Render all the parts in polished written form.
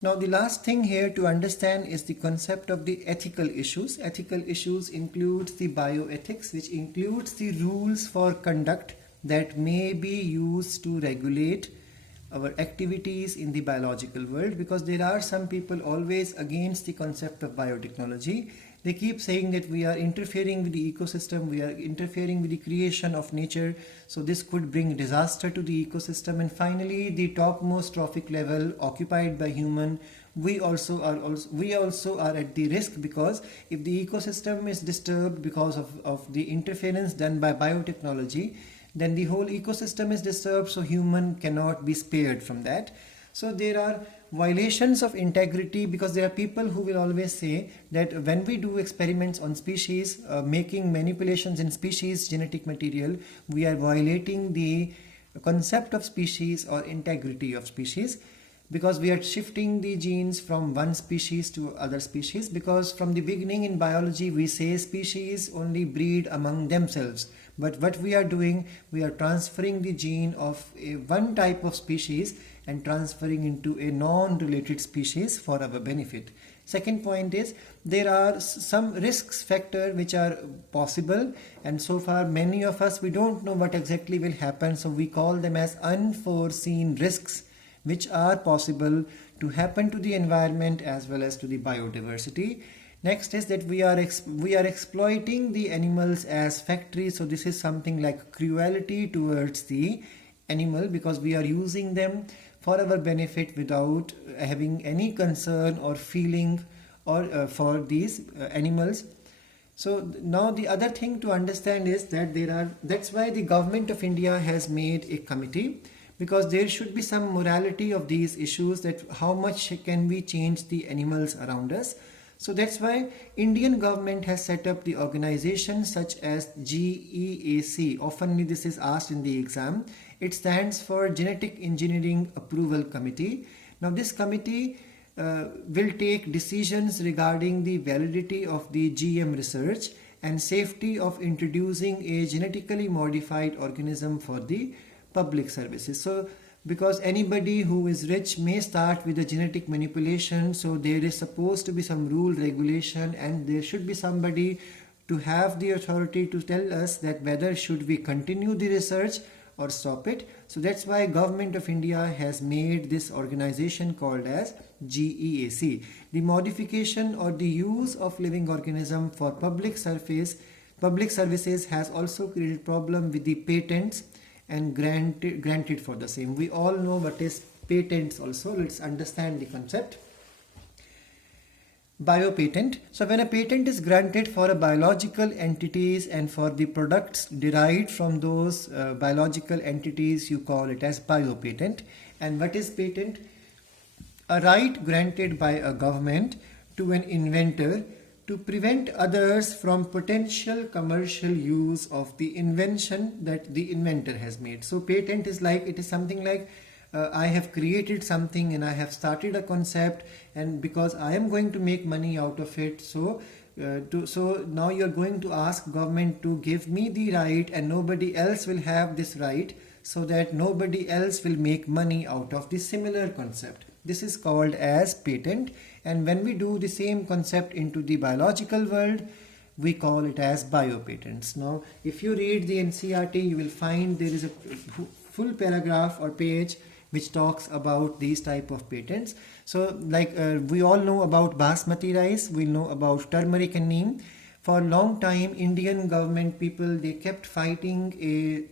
Now, the last thing here to understand is the concept of the ethical issues. Ethical issues includes the bioethics, which includes the rules for conduct that may be used to regulate our activities in the biological world, because there are some people always against the concept of biotechnology. They keep saying that we are interfering with the ecosystem, we are interfering with the creation of nature, so this could bring disaster to the ecosystem. And finally, the topmost trophic level occupied by human, we also are at the risk, because if the ecosystem is disturbed because of the interference done by biotechnology, then the whole ecosystem is disturbed, so human cannot be spared from that. So there are violations of integrity, because there are people who will always say that when we do experiments on species, making manipulations in species genetic material, we are violating the concept of species or integrity of species, because we are shifting the genes from one species to other species. Because from the beginning in biology we say species only breed among themselves, but what we are doing, we are transferring the gene of one type of species and transferring into a non-related species for our benefit. Second point is, there are some risks factor which are possible, and so far many of us, we don't know what exactly will happen, so we call them as unforeseen risks, which are possible to happen to the environment as well as to the biodiversity. Next is that we are exploiting the animals as factories. So this is something like cruelty towards the animal, because we are using them for our benefit without having any concern or feeling or for these animals. So now the other thing to understand is that that's why the government of India has made a committee, because there should be some morality of these issues, that how much can we change the animals around us. So that's why Indian government has set up the organization such as GEAC. Oftenly this is asked in the exam. It stands for Genetic Engineering Approval Committee. Now this committee will take decisions regarding the validity of the GM research and safety of introducing a genetically modified organism for the public services. So because anybody who is rich may start with a genetic manipulation, so there is supposed to be some rule regulation, and there should be somebody to have the authority to tell us that whether should we continue the research or stop it. So that's why Government of India has made this organization called as GEAC. The modification or the use of living organism for public services has also created problem with the patents and granted for the same. We all know what is patents also. Let's understand the concept. Biopatent. So when a patent is granted for a biological entities and for the products derived from those biological entities, you call it as biopatent. And what is patent? A right granted by a government to an inventor to prevent others from potential commercial use of the invention that the inventor has made. So patent is like, it is something like I have created something and I have started a concept, and because I am going to make money out of it, so now you are going to ask government to give me the right, and nobody else will have this right, so that nobody else will make money out of the similar concept. This is called as patent. And when we do the same concept into the biological world, we call it as biopatents. Now, if you read the NCERT, you will find there is a full paragraph or page which talks about these type of patents. So like we all know about basmati rice, we know about turmeric and neem. For a long time, Indian government people, they kept fighting a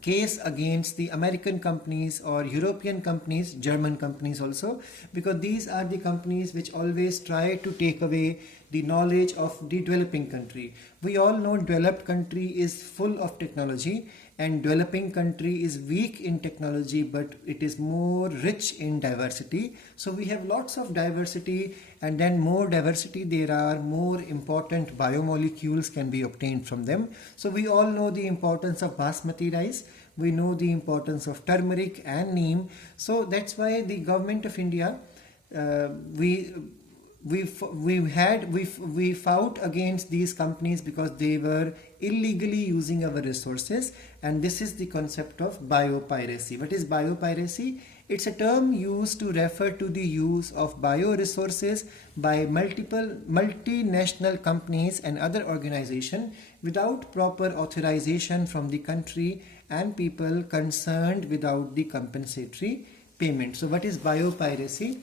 case against the American companies or European companies, German companies also, because these are the companies which always try to take away the knowledge of the developing country. We all know developed country is full of technology and developing country is weak in technology, but it is more rich in diversity. So we have lots of diversity, and then more diversity there are, more important biomolecules can be obtained from them. So we all know the importance of basmati rice. We know the importance of turmeric and neem. So that's why the government of India, we fought against these companies because they were illegally using our resources, and this is the concept of biopiracy. What is biopiracy? It's a term used to refer to the use of bioresources by multinational companies and other organizations without proper authorization from the country and people concerned without the compensatory payment. So what is biopiracy?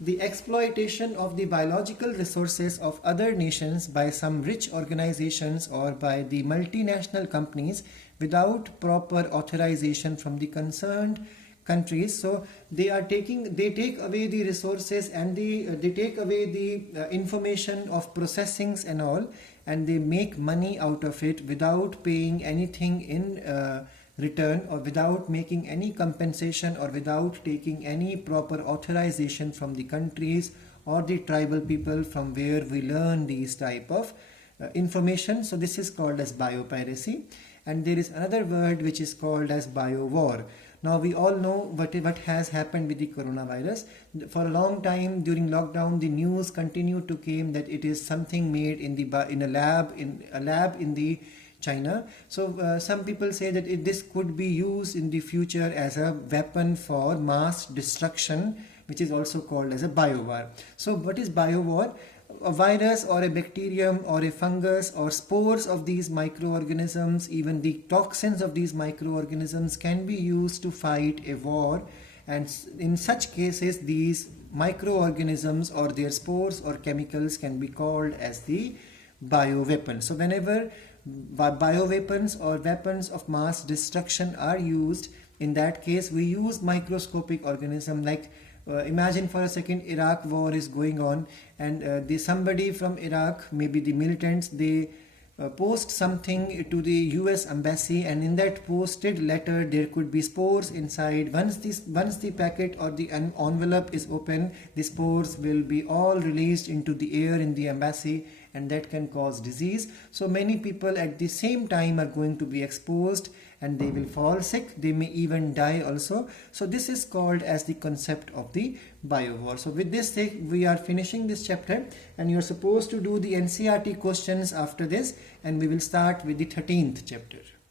The exploitation of the biological resources of other nations by some rich organizations or by the multinational companies without proper authorization from the concerned countries. So they take away the resources and they take away the information of processings and all, and they make money out of it without paying anything in return, or without making any compensation, or without taking any proper authorization from the countries or the tribal people from where we learn these type of information. So this is called as biopiracy. And there is another word which is called as biowar. Now we all know what has happened with the coronavirus. For a long time during lockdown, the news continued to claim that it is something made in a lab in the China. So some people say that this could be used in the future as a weapon for mass destruction, which is also called as a biowar. So what is biowar? A virus or a bacterium or a fungus or spores of these microorganisms, even the toxins of these microorganisms, can be used to fight a war, and in such cases these microorganisms or their spores or chemicals can be called as the bioweapon. So whenever bioweapons or weapons of mass destruction are used, in that case we use microscopic organism. Like imagine for a second, Iraq war is going on, and somebody from Iraq, maybe the militants, they post something to the US embassy, and in that posted letter there could be spores inside. Once the packet or the envelope is open, the spores will be all released into the air in the embassy, and that can cause disease. So many people at the same time are going to be exposed, and they will fall sick. They may even die also. So this is called as the concept of the biowar. So with this we are finishing this chapter, and you are supposed to do the NCERT questions after this, and we will start with the 13th chapter.